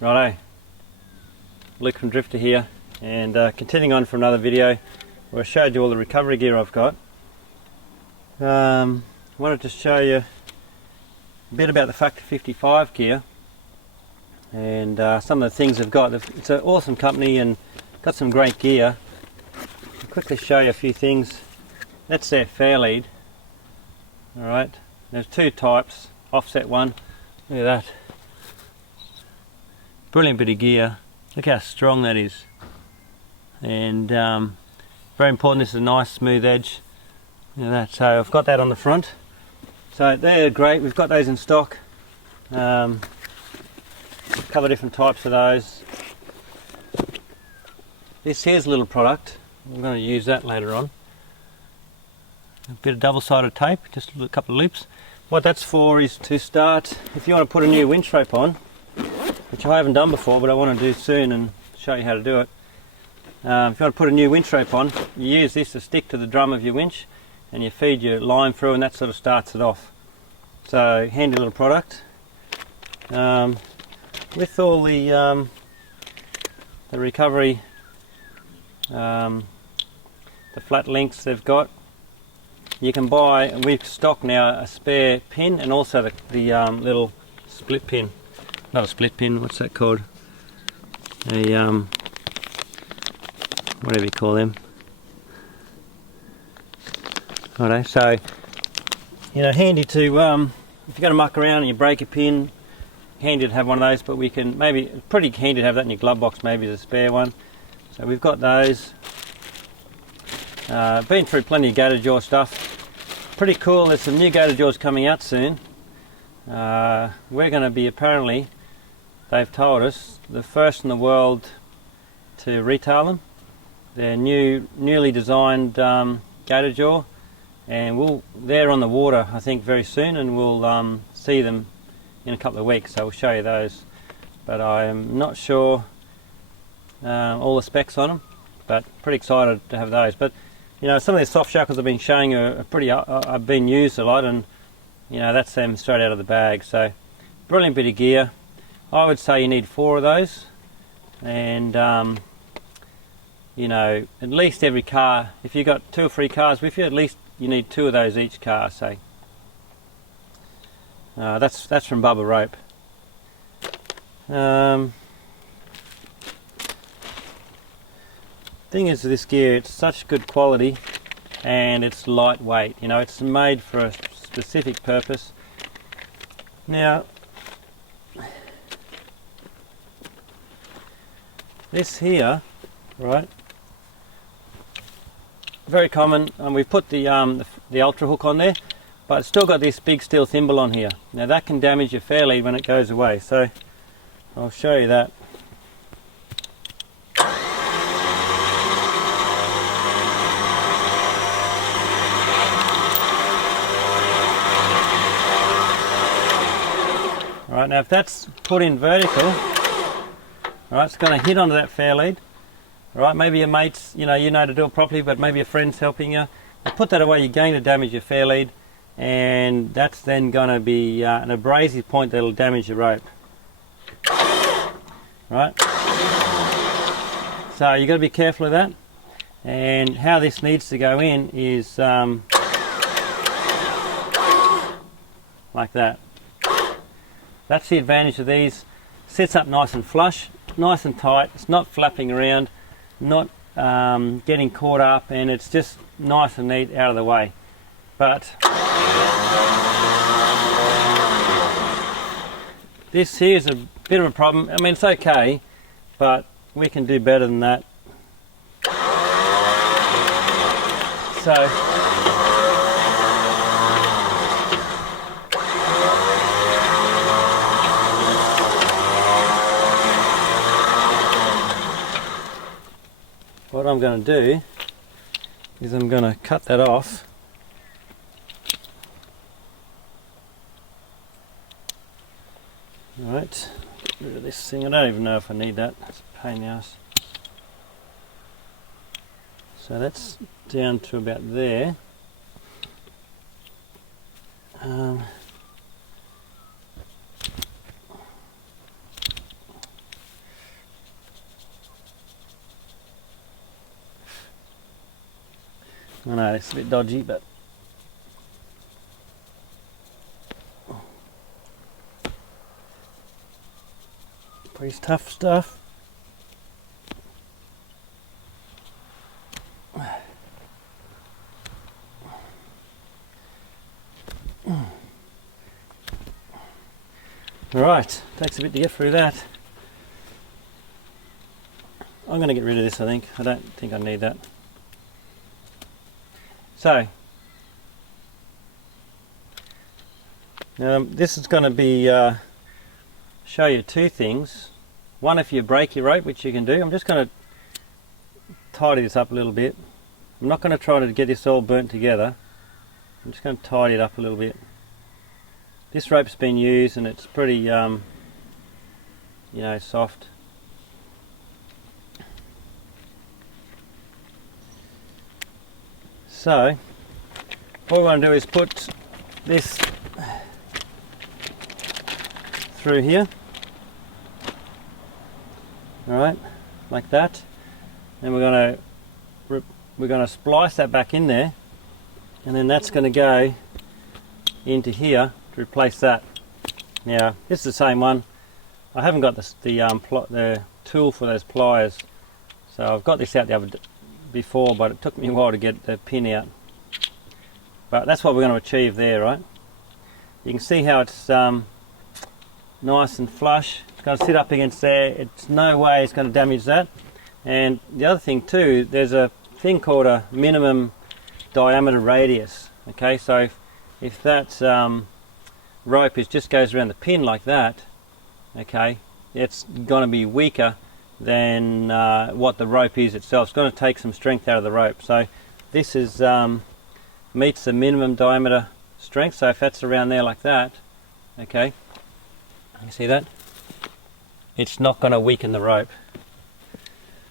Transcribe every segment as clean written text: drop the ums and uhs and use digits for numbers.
Righto, Luke from Drifta here, and continuing on for another video where I showed you all the recovery gear I've got. Wanted to show you a bit about the Factor 55 gear and some of the things they've got. It's an awesome company and got some great gear. I'll quickly show you a few things. That's their fair lead. Alright, there's two types, offset one. Look at that. Brilliant bit of gear. Look how strong that is. And very important, this is a nice smooth edge. Look at that. So I've got that on the front. So they're great. We've got those in stock. A couple of different types of those. This here's a little product. I'm going to use that later on. A bit of double-sided tape, just a couple of loops. What that's for is to start, if you want to put a new winch rope on, which I haven't done before, but I want to do soon and show you how to do it. If you want to put a new winch rope on, you use this to stick to the drum of your winch and you feed your line through, and that sort of starts it off. So handy little product. With all the recovery, the flat links they've got, you can buy, we've stocked now a spare pin and also the little split pin. Not a split pin, what's that called? A whatever you call them. Righto, so you know, handy to if you're going to muck around and you break a pin, handy to have one of those. But we can pretty handy to have that in your glove box, maybe as a spare one. So we've got those. Been through plenty of gator jaw stuff. Pretty cool. There's some new gator jaws coming out soon. We're going to be, apparently, they've told us, the first in the world to retail them. They're newly designed gator jaw, and they're on the water, I think, very soon, and we'll see them in a couple of weeks. So we'll show you those. But I'm not sure all the specs on them, but pretty excited to have those. But you know, some of the soft shackles I've been showing you are pretty. I've been used a lot, and you know, that's them straight out of the bag. So brilliant bit of gear. I would say you need 4 of those, and you know, at least every car, if you've got 2 or 3 cars with you, at least you need 2 of those each car, say. That's from Bubba Rope. Thing is, with this gear, it's such good quality and it's lightweight. You know, it's made for a specific purpose. Now, this here, right, very common, and we've put the ultra hook on there, but it's still got this big steel thimble on here. Now that can damage your fair lead when it goes away, so I'll show you that. Right, now if that's put in vertical, right, it's going to hit onto that fair lead. Right, maybe your mates, you know to do it properly, but maybe your friend's helping you. Now put that away, you're going to damage your fair lead, and that's then going to be an abrasive point that'll damage your rope. Right, so you've got to be careful of that. And how this needs to go in is like that. That's the advantage of these. Sits up nice and flush, nice and tight. It's not flapping around, not getting caught up, and it's just nice and neat out of the way. But this here is a bit of a problem. I mean, it's okay, but we can do better than that. So what I'm going to do is I'm going to cut that off. Right, get rid of this thing. I don't even know if I need that. It's a pain in the ass. So that's down to about there. I know it's a bit dodgy, but pretty tough stuff. Right, takes a bit to get through that. I'm going to get rid of this, I think. I don't think I need that. So, this is going to be show you two things. One, if you break your rope, which you can do. I'm just going to tidy this up a little bit. I'm not going to try to get this all burnt together. I'm just going to tidy it up a little bit. This rope's been used and it's pretty, you know, soft. So, what we want to do is put this through here. All right, like that. Then we're going to splice that back in there, and then that's going to go into here to replace that. Now this is the same one. I haven't got the tool for those pliers, so I've got this out the other before, but it took me a while to get the pin out. But that's what we're going to achieve there, right? You can see how it's nice and flush. It's going to sit up against there. It's no way it's going to damage that. And the other thing too, there's a thing called a minimum diameter radius. Okay, so if that rope just goes around the pin like that, okay, it's going to be weaker than what the rope is itself. It's going to take some strength out of the rope. So this is meets the minimum diameter strength. So if that's around there like that, okay, you see that? It's not going to weaken the rope.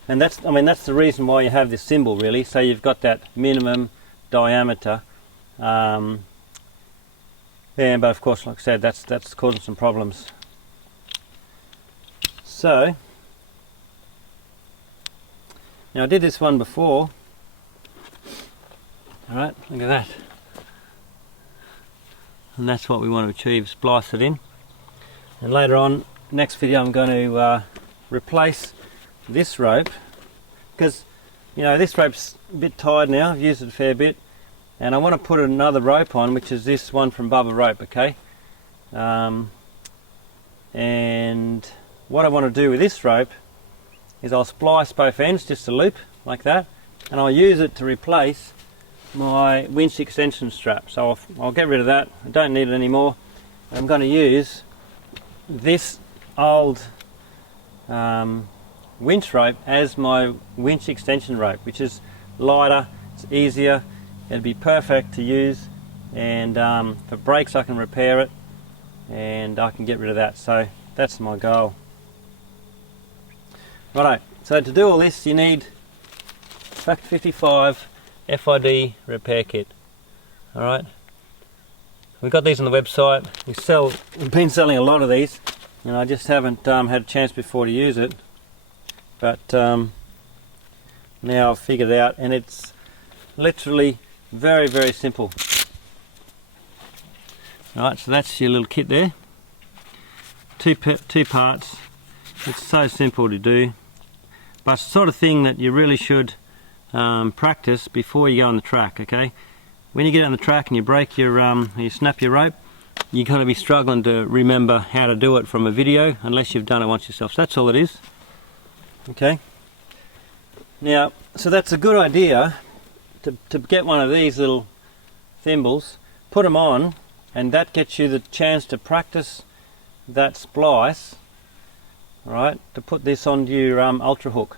And that's, I mean, that's the reason why you have this symbol, really. So you've got that minimum diameter. But of course, like I said, that's causing some problems. So now I did this one before. All right, look at that. And that's what we want to achieve. Splice it in. And later on, next video, I'm going to replace this rope, because you know this rope's a bit tired now. I've used it a fair bit, and I want to put another rope on, which is this one from Bubba Rope. Okay, and what I want to do with this rope is I'll splice both ends, just a loop like that, and I'll use it to replace my winch extension strap. So I'll get rid of that. I don't need it anymore. I'm going to use this old winch rope as my winch extension rope, which is lighter, it's easier, it'll be perfect to use, and for breaks I can repair it and I can get rid of that. So that's my goal. Righto, so to do all this you need Factor 55 FID repair kit. Alright, we've got these on the website. We've been selling a lot of these, and I just haven't had a chance before to use it, but now I've figured it out, and it's literally very, very simple. Alright, so that's your little kit there. Two parts. It's so simple to do, but it's the sort of thing that you really should practice before you go on the track. Okay, when you get on the track and you break your you snap your rope, you're going to be struggling to remember how to do it from a video unless you've done it once yourself. So that's all it is. Okay, now so that's a good idea to get one of these little thimbles, put them on, and that gets you the chance to practice that splice. Right, to put this onto your ultra hook,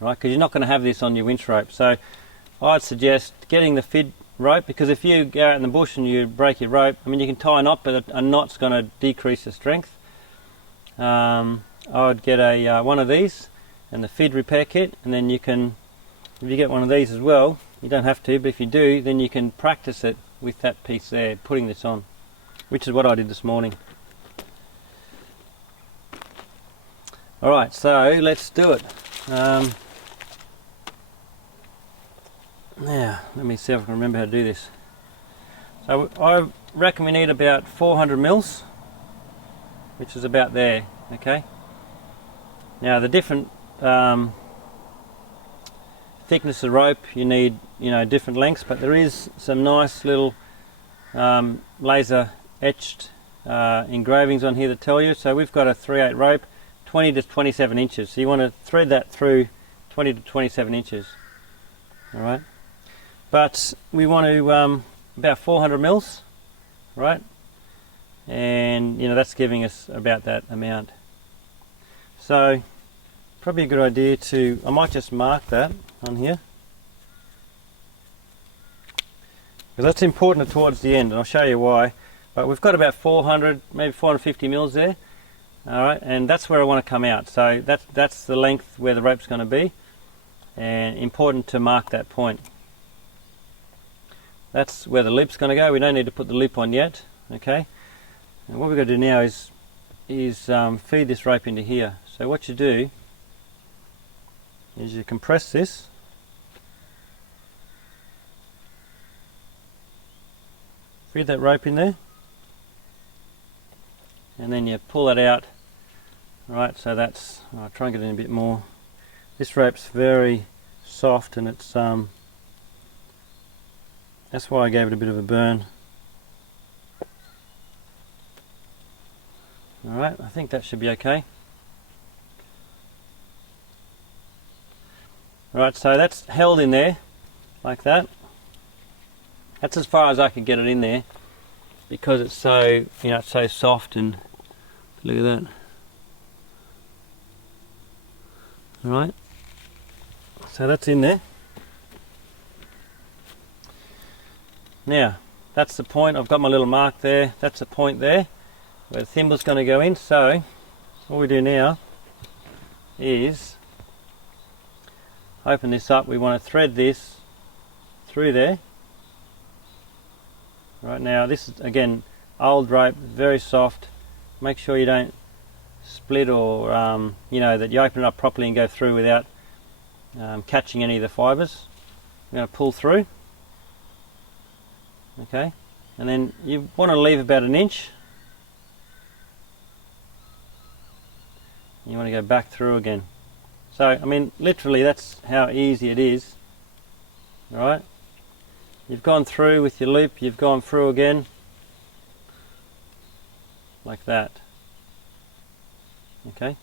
right, because you're not going to have this on your winch rope. So I'd suggest getting the FID rope, because if you go out in the bush and you break your rope, I mean, you can tie a knot, but a knot's going to decrease the strength. I'd get a one of these and the FID repair kit, and then you can, if you get one of these as well, you don't have to, but if you do, then you can practice it with that piece there, putting this on, which is what I did this morning. Alright, so let's do it. Now, let me see if I can remember how to do this. So I reckon we need about 400 mils, which is about there, okay? Now the different thickness of rope, you need, different lengths, but there is some nice little laser etched engravings on here that tell you. So we've got a 3/8 rope, 20 to 27 inches. So you want to thread that through 20 to 27 inches. All right, but we want to about 400 mils, right? And that's giving us about that amount. So probably a good idea to, I might just mark that on here, because that's important towards the end, and I'll show you why. But we've got about 400, maybe 450 mils there. All right, and that's where I want to come out. So that's the length where the rope's going to be, and important to mark that point. That's where the loop's going to go. We don't need to put the loop on yet, okay? And what we're going to do now is feed this rope into here. So what you do is you compress this, feed that rope in there, and then you pull it out. Right, so that's, I'll try and get in a bit more. This rope's very soft, and it's that's why I gave it a bit of a burn. Alright, I think that should be okay. Alright, so that's held in there like that. That's as far as I could get it in there, because it's so, it's so soft, and look at that. Alright, so that's in there. Now, that's the point. I've got my little mark there. That's the point there where the thimble's going to go in. So what we do now is open this up. We want to thread this through there. Right, now this is again old rope, very soft. Make sure you don't split, or that you open it up properly and go through without catching any of the fibres. We're going to pull through. Okay, and then you want to leave about 1 inch. You want to go back through again. So, I mean, literally that's how easy it is. Alright, you've gone through with your loop, you've gone through again, like that. Okay.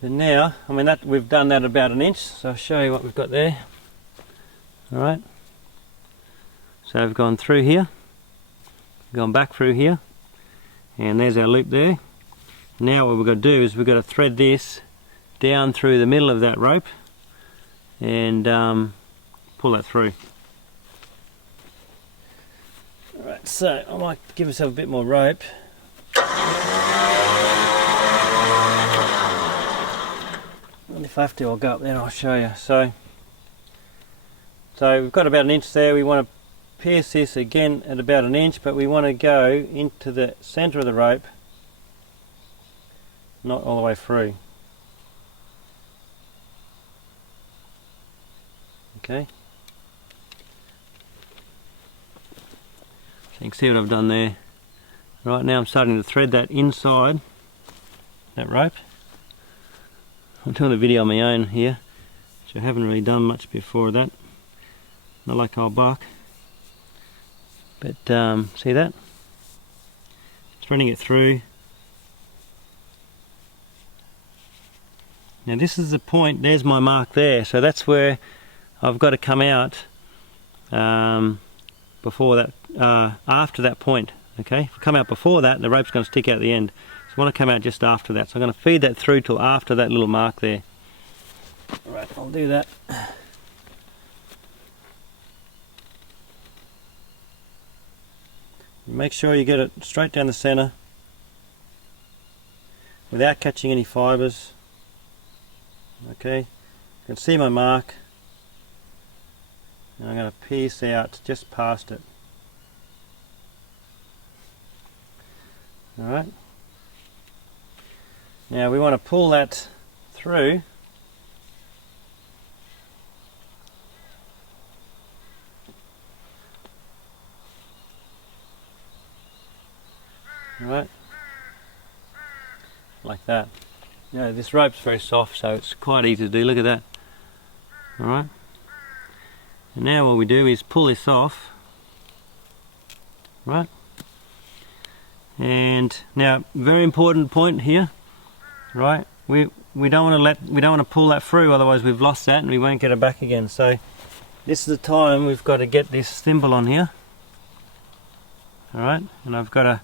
Then now, I mean, that we've done that about 1 inch, so I'll show you what we've got there. Alright. So we've gone through here, gone back through here, and there's our loop there. Now what we've got to do is we've got to thread this down through the middle of that rope and pull that through. Alright, so I might give myself a bit more rope. And if I have to, I'll go up there and I'll show you. So we've got about 1 inch there. We want to pierce this again at about 1 inch, but we want to go into the center of the rope, not all the way through. Okay, so you can see what I've done there. Right, now I'm starting to thread that inside that rope. I'm doing the video on my own here, which I haven't really done much before that, not like old Buck. But see that? Threading it through. Now this is the point, there's my mark there, so that's where I've got to come out before that, after that point. Okay, if I come out before that, the rope's going to stick out the end. So I want to come out just after that. So I'm going to feed that through till after that little mark there. Alright, I'll do that. Make sure you get it straight down the center without catching any fibres. Okay, you can see my mark, and I'm going to pierce out just past it. Alright, now we want to pull that through like that. You know, this rope's very soft, so it's quite easy to do. Look at that. Alright. And now what we do is pull this off. Right. And now, very important point here. Right. We don't want to pull that through, otherwise we've lost that and we won't get it back again. So this is the time we've got to get this thimble on here. Alright, and I've got to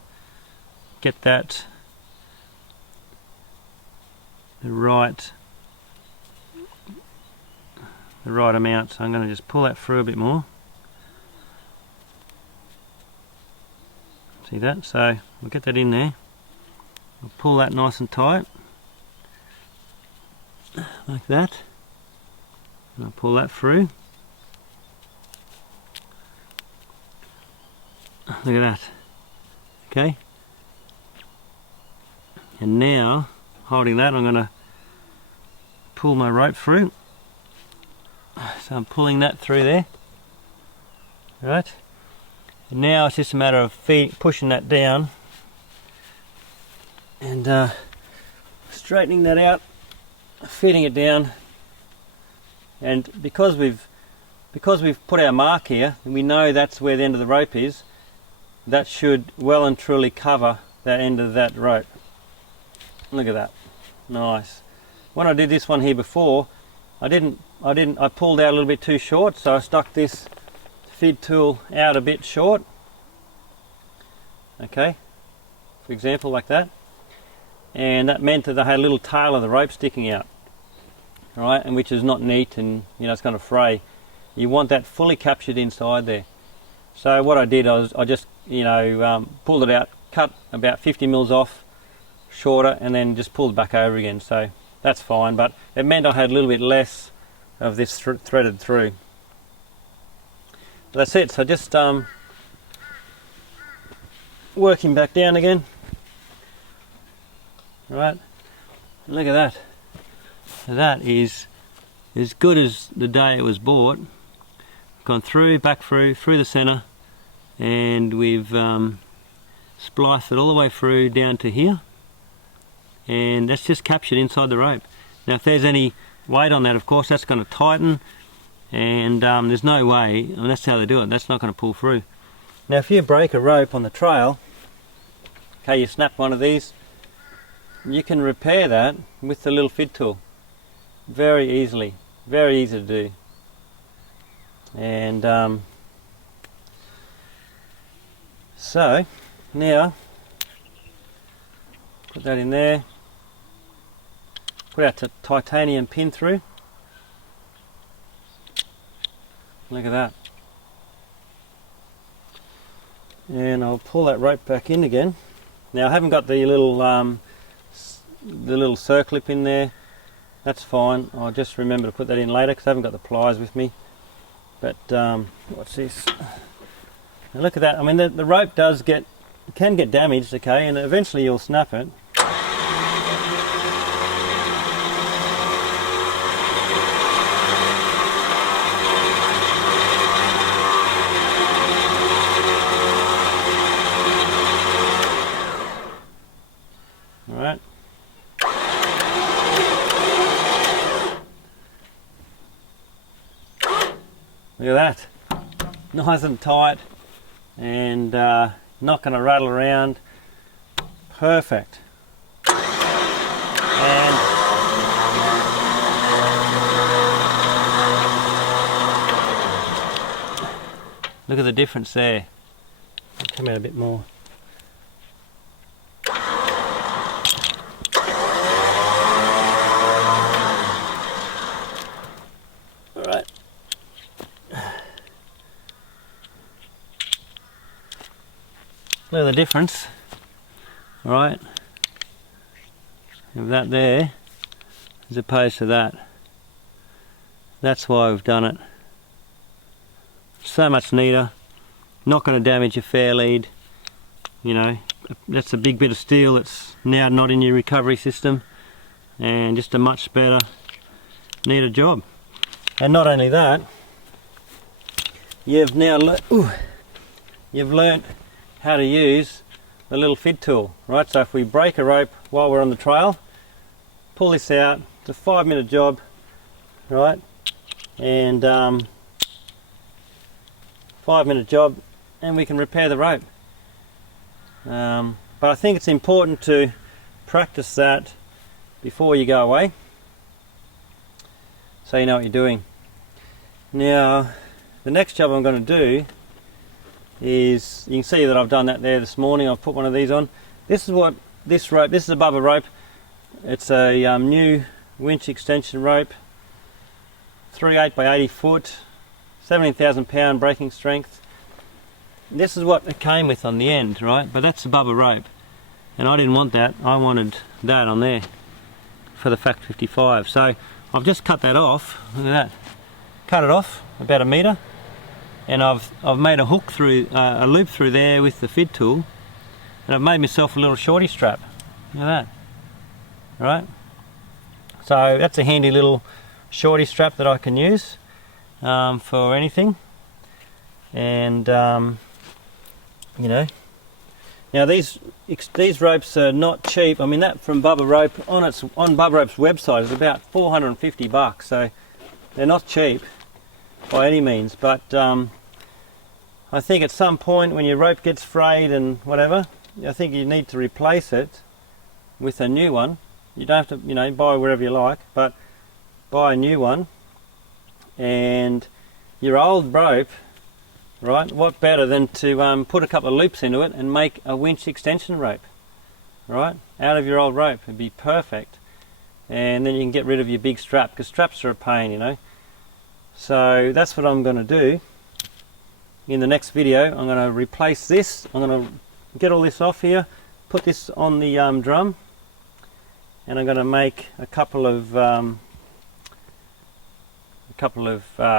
get that the right amount. So I'm going to just pull that through a bit more. See that? So we'll get that in there. I'll pull that nice and tight, like that. And I'll pull that through. Look at that. Okay. And now, holding that, I'm going to pull my rope through. So I'm pulling that through there. Right. And now it's just a matter of pushing that down and straightening that out, feeding it down. And because we've put our mark here, and we know that's where the end of the rope is, that should well and truly cover that end of that rope. Look at that. Nice. When I did this one here before, I pulled out a little bit too short, so I stuck this feed tool out a bit short. Okay, for example, like that. And that meant that I had a little tail of the rope sticking out. Right, and which is not neat, and you know, it's going to fray. You want that fully captured inside there. So what I did, I just, you know, pulled it out, cut about 50 mils off, shorter, and then just pulled it back over again. So that's fine, but it meant I had a little bit less of this threaded through. That's it. So just working back down again. Right, look at that. So that is as good as the day it was bought. Gone through, back through the center, and we've spliced it all the way through down to here, and that's just captured inside the rope. Now if there's any weight on that, of course that's going to tighten, and there's no way, and that's how they do it, that's not going to pull through. Now if you break a rope on the trail, okay, you snap one of these, you can repair that with the little feed tool very easily, very easy to do. And so now put that in there, put our titanium pin through. Look at that. And I'll pull that rope back in again. Now I haven't got the little circlip in there. That's fine. I'll just remember to put that in later because I haven't got the pliers with me. But what's this? Now look at that. I mean, the rope can get damaged, okay, and eventually you'll snap it. All right. Look at that, nice and tight, and not going to rattle around. Perfect. And look at the difference there. Come out a bit more. All right. Look at the difference, right, of that there as opposed to that. That's why we've done it. So much neater, not going to damage your fair lead, you know, that's a big bit of steel that's now not in your recovery system, and just a much better, neater job. And not only that, you've now learnt how to use the little fid tool, right? So if we break a rope while we're on the trail, pull this out. It's a 5-minute job, right? And 5-minute job, and we can repair the rope. But I think it's important to practice that before you go away, so you know what you're doing. Now, the next job I'm going to do is, you can see that I've done that there this morning. I've put one of these on. This is what this rope, this is a bubba rope. It's a new winch extension rope, 38 by 80 foot, 17,000 pound breaking strength. This is what it came with on the end, right? But that's a bubba rope, and I didn't want that. I wanted that on there for the Fact 55. So I've just cut that off. Look at that. Cut it off about 1 metre, and I've made a hook through, a loop through there with the fid tool, and I've made myself a little shorty strap. Look at that. Right? So that's a handy little shorty strap that I can use for anything. And you know, now these ropes are not cheap. I mean, that from Bubba Rope on Bubba Rope's website is about $450, so they're not cheap by any means. But I think at some point when your rope gets frayed and whatever, I think you need to replace it with a new one. You don't have to, you know, buy wherever you like, but buy a new one. And your old rope, right, what better than to put a couple of loops into it and make a winch extension rope, right, out of your old rope. It'd be perfect. And then you can get rid of your big strap, because straps are a pain, you know. So that's what I'm going to do. In the next video, I'm going to replace this. I'm going to get all this off here, put this on the drum, and I'm going to make a couple of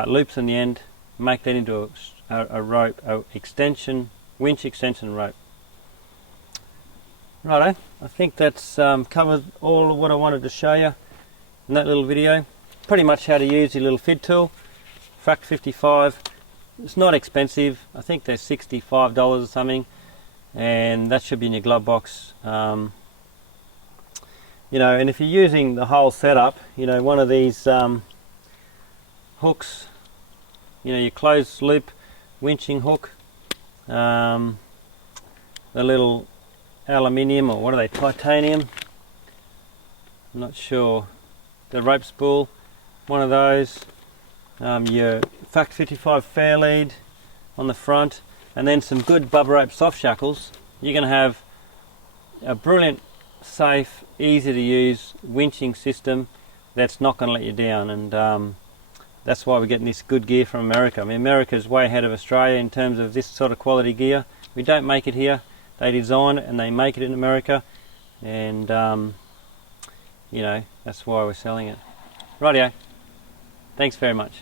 loops in the end, make that into a rope, winch extension rope. Righto, I think that's covered all of what I wanted to show you in that little video. Pretty much how to use your little fid tool. Fact 55. It's not expensive. I think they're $65 or something, and that should be in your glove box. You know, and if you're using the whole setup, you know, one of these hooks, you know, your closed loop winching hook, the little aluminium, or what are they, titanium, I'm not sure, the rope spool, one of those, your Fact 55 fair lead on the front, and then some good Bubba Rope soft shackles. You're going to have a brilliant, safe, easy to use winching system that's not going to let you down. And that's why we're getting this good gear from America. I mean, America's way ahead of Australia in terms of this sort of quality gear. We don't make it here. They design it and they make it in America, and you know, that's why we're selling it. Rightio. Thanks very much.